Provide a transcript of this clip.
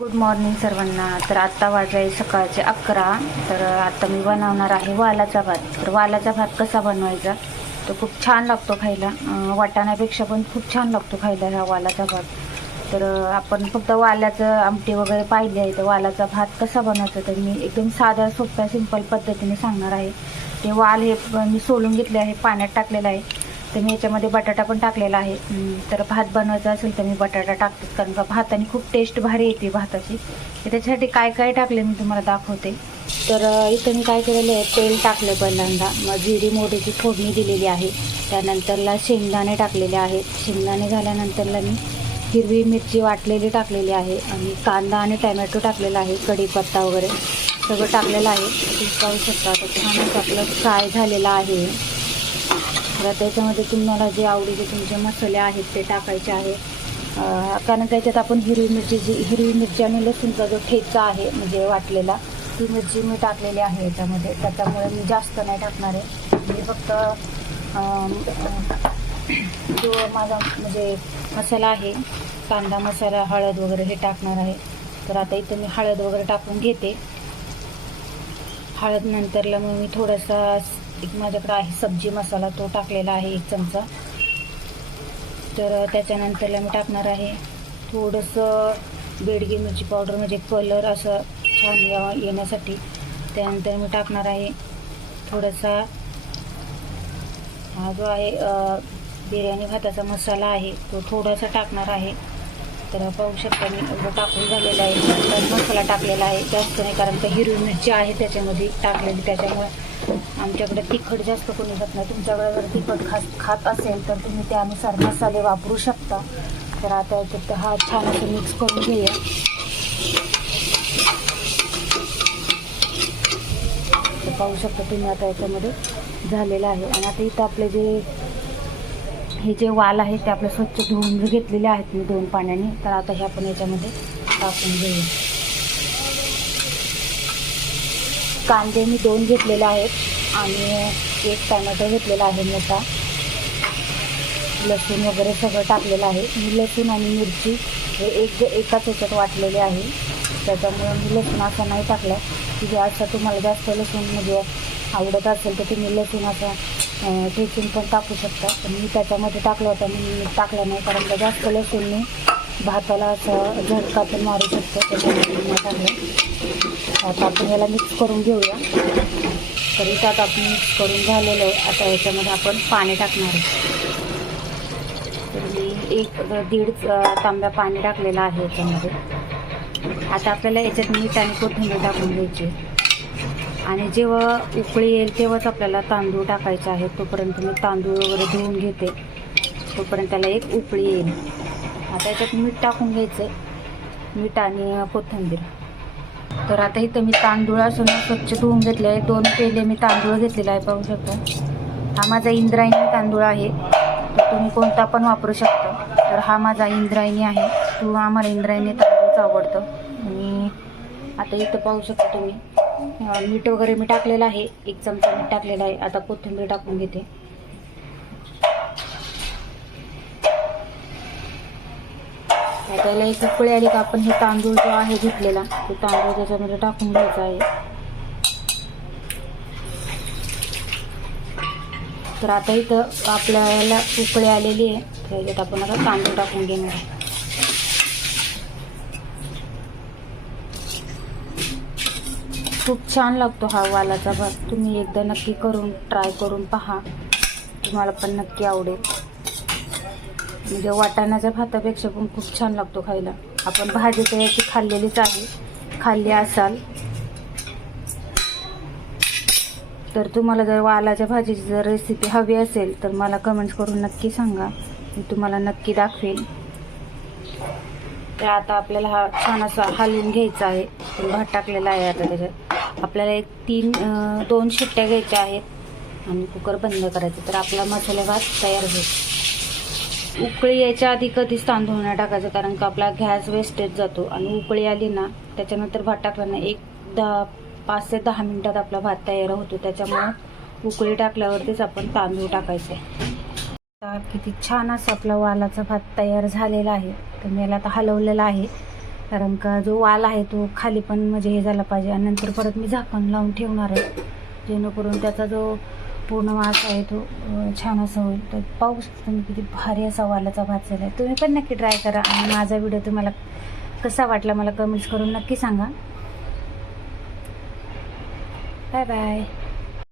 Good morning सर्वांना. तर आत्ता वाजाय सकाळचे अकरा. तर आत्ता मी बनवणार आहे वालाचा भात. तर वालाचा भात कसा बनवायचा? तो खूप छान लागतो खायला. वाटाण्यापेक्षा पण खूप छान लागतो खायला हा वालाचा भात. तर आपण फक्त वाल्याचं आमटी वगैरे पाहिली आहे तर वालाचा भात कसा बनवायचा तर मी एकदम साध्या सोप्या सिंपल पद्धतीने सांगणार आहे. ते वाल हे मी सोलून घेतले आहे पाण्यात टाकलेलं आहे. तर मी याच्यामध्ये बटाटा पण टाकलेला आहे. तर भात बनवायचा असेल तर मी बटाटा टाकते. कारण का भाताने खूप टेस्ट भारी येते भाताची. त्याच्यासाठी काय काय टाकले मी तुम्हाला दाखवते. तर इथे इथं मी काय केलेलं आहे तेल टाकलं पहिल्यांदा. मग जिरी मोठीची फोडणी दिलेली आहे. त्यानंतरला शेंगदाणे टाकलेले आहेत. शेंगदाणे झाल्यानंतरला मी हिरवी मिरची वाटलेली टाकलेली आहे आणि कांदा आणि टॅमॅटो टाकलेला आहे कढीपत्ता वगैरे सगळं टाकलेलं आहे. तुम्ही पाहू शकता आता छान आपलं फ्राय झालेलं आहे. तर त्याच्यामध्ये तुम्हाला जे आवडीचे तुमचे मसाले आहेत ते टाकायचे आहे. कारण त्याच्यात आपण हिरवी मिरची जी हिरवी मिरची आणि लसूणचा जो ठेचा आहे म्हणजे वाटलेला ती मिरची मी टाकलेली आहे याच्यामध्ये. त्याच्यामुळे मी जास्त नाही टाकणार आहे. मी फक्त जो माझा म्हणजे मसाला आहे कांदा मसाला हळद वगैरे हे टाकणार आहे. तर आता इथं मी हळद वगैरे टाकून घेते. हळद नंतरला मग मी थोडासा एक माझ्याकडे आहे सब्जी मसाला तो टाकलेला आहे एक चमचा. तर त्याच्यानंतरला मी टाकणार आहे थोडंसं बेडगी मिरची पावडर म्हणजे कलर असं छान या येण्यासाठी. त्यानंतर मी टाकणार आहे थोडासा हा जो आहे बिर्याणी भाताचा मसाला आहे तो थोडासा टाकणार आहे. तर पाहू शकता मी जो टाकून झालेला आहे. मसाला टाकलेला आहे. जास्त नाही कारण का हिरवी मिरची आहे त्याच्यामध्ये टाकलेली त्याच्यामुळे आमच्याकडे तिखट जास्त कोणी खात नाही. तुमच्याकडे जर तिखट खात खात असेल तर तुम्ही त्यानुसार मसाले वापरू शकता. तर आता याच्यात हा छान असं मिक्स करून घेऊया. तर पाहू शकता तुम्ही आता याच्यामध्ये झालेलं आहे. आणि आता इथं आपले जे हे जे वाल आहेत ते आपले स्वच्छ धुवून घेतलेले आहेत मी दोन पाण्याने. तर आता हे आपण याच्यामध्ये टाकून घेऊया. कांदे मी दोन घेतलेले आहेत आणि एक टॅमॅटो घेतलेला आहे मोठा लसूण वगैरे सगळं टाकलेलं आहे. मी लसूण आणि मिरची हे एक एकाच ह्याच्यात वाटलेले आहे. त्याच्यामुळे मी लसूण असं नाही टाकलं. की जे म्हणजे असं तुम्हाला जास्त लसूण म्हणजे आवडत असेल तर तुम्ही लसूण असं ठेचून पण टाकू शकता. पण मी त्याच्यामध्ये टाकलं होतं मी टाकलं नाही. कारण का जास्त लसूणने भाताला असं झटका पण मारू शकतो. त्याच्यामध्ये टाकलं. आता आपण याला मिक्स करून घेऊया. तरी त्यात आता आपण मिक्स करून झालेलं आहे. आता याच्यामध्ये आपण पाणी टाकणार आहे. एक दीड तांब्या पाणी टाकलेलं आहे याच्यामध्ये. आता आपल्याला याच्यात मीठ आणि कोथिंबीर टाकून घ्यायची आणि जेव्हा उकळी येईल तेव्हाच आपल्याला तांदूळ टाकायचे आहे. तोपर्यंत मी तांदूळ वगैरे धुवून घेते. तोपर्यंत त्याला एक उकळी येईल. आता याच्यात मीठ टाकून घ्यायचं मीठ आणि कोथिंबीर. तर आता इथं मी तांदूळ असून स्वच्छ धुवून घेतले आहे. दोन पेले मी तांदूळ घेतलेला आहे पाहू शकता. हा माझा इंद्रायणी तांदूळ आहे. तर तुम्ही कोणता पण वापरू शकता. तर हा माझा इंद्रायणी आहे. तो आम्हाला इंद्रायणी तांदूळच आवडतं. आणि आता इथं पाहू शकता तुम्ही. मीठ वगैरे मी टाकलेलं आहे. एक चमचा मीठ टाकलेला आहे. आता कोथिंबीर टाकून घेते. आता त्याला एक उकळी आली का आपण हे तांदूळ जो आहे घेतलेला तो तांदूळ त्याच्यामध्ये टाकून घ्यायचा आहे. तर आता इथं आपल्याला उकळी आलेली आहे. त्याच्यात आपण आता तांदूळ टाकून घेणार आहे. खूप छान लागतो हा वालाचा भात. तुम्ही एकदा नक्की करून ट्राय करून पहा. तुम्हाला पण नक्की आवडेल. म्हणजे वाटाण्याच्या भातापेक्षा पण खूप छान लागतो खायला. आपण भाजी तर याची खाल्लेलीच आहे. खाल्ली असाल. तर तुम्हाला जर वालाच्या भाजीची जर रेसिपी हवी असेल तर मला कमेंट्स करून नक्की सांगा. मी तुम्हाला नक्की दाखवेल तर आता आपल्याला हा छान असा हलवून घ्यायचा आहे. भात टाकलेला आहे आता त्याच्यात. आपल्याला एक तीन दोन शिट्ट्या घ्यायच्या आहेत. आणि कुकर बंद करायचं. तर आपला मसाले भात तयार होईल. उकळी यायच्या आधी कधीच तांदूळ नाही टाकायचं कारण का आपला गॅस वेस्टेज जातो आणि उकळी आली ना त्याच्यानंतर भात टाकला ना एक दहा पाच ते दहा मिनिटात आपला भात तयार होतो. त्याच्यामुळं उकळी टाकल्यावरतीच आपण तांदूळ टाकायचे. आता किती छान असा आपला वालाचा भात तयार झालेला आहे. तर मी याला आता हलवलेला आहे कारण का जो वाल आहे तो खाली पण म्हणजे हे झाला पाहिजे. आणि नंतर परत मी झाकण लावून ठेवणार आहे जेणेकरून त्याचा जो पूर्ण मास आहे तो छान असा होईल. तर पाहू शकता तुम्ही किती भारी असा वालाचा भात झाला आहे तुम्ही पण नक्की ट्राय करा आणि माझा व्हिडिओ तुम्हाला कसा वाटला मला कमेंट्स करून नक्की सांगा. Bye bye